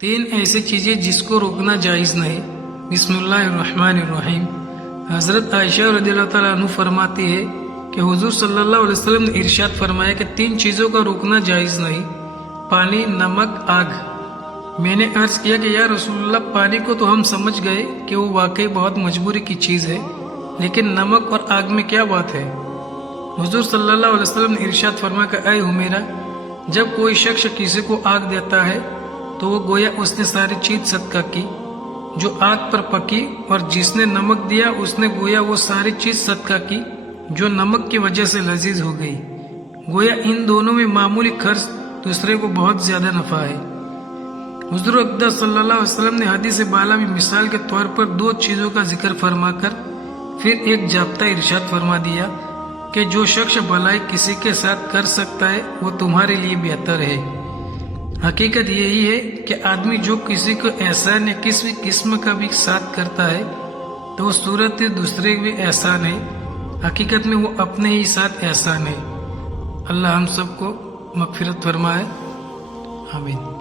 तीन ऐसी चीज़ें जिसको रोकना जायज़ नहीं। बिस्मिल्लाहिर्रहमानिर्रहीम। हज़रत आयशा रज़ियल्लाहु तआला अन्हा फरमाती है कि हुज़ूर सल्लल्लाहु अलैहि वसल्लम ने इरशाद फरमाया कि तीन चीज़ों का रोकना जायज़ नहीं, पानी, नमक, आग। मैंने अर्ज़ किया कि या रसूलल्लाह, पानी को तो हम समझ गए कि वो वाकई बहुत मजबूरी की चीज़ है, लेकिन नमक और आग में क्या बात है? हुज़ूर सल्लल्लाहु अलैहि वसल्लम ने इरशाद फरमाया कि ऐ हुमैरा, जब कोई शख्स किसी को आग देता है तो वो गोया उसने सारी चीज सदका की जो आग पर पकी, और जिसने नमक दिया उसने गोया वो सारी चीज सदका की जो नमक की वजह से लजीज हो गई। गोया इन दोनों में मामूली खर्च दूसरे को बहुत ज्यादा नफा है। हुज़ूर अक़दस सल्लल्लाहु अलैहि वसल्लम ने हदीस बाला में मिसाल के तौर पर दो चीजों का जिक्र फरमाकर फिर एक जाब्ता इरशाद फरमा दिया कि जो शख्स भलाई किसी के साथ कर सकता है वो तुम्हारे लिए बेहतर है। हकीकत यही है कि आदमी जो किसी को एहसान या किसी किस्म का भी साथ करता है तो वो सूरत दूसरे भी एहसान है, हकीकत में वो अपने ही साथ एहसान है। अल्लाह हम सबको मग़फ़िरत फरमाए, आमीन।